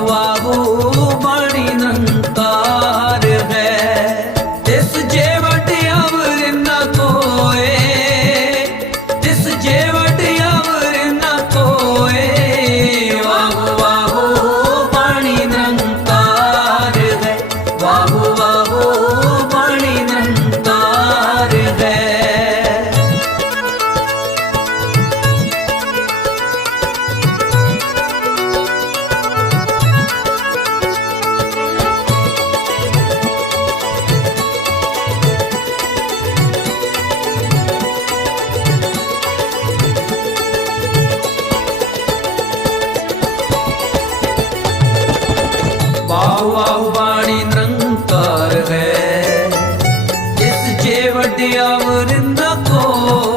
ਗਵਾਵੋ ਬਾਣੀ ਨਿਰੰਕਾਰ ਹੈ। ਤਿਸ ਜੇ ਵਟ ਅਵਰ ਨ ਕੋਏ ਤਿਸ ਜੇ ਆਉ ਆਉ ਬਾਣੀ ਨਿਰੰਕਾਰ ਹੈ। ਜਿਸ ਜੇ ਵਡਿਆ ਵਰਿੰਦਾ ਕੋ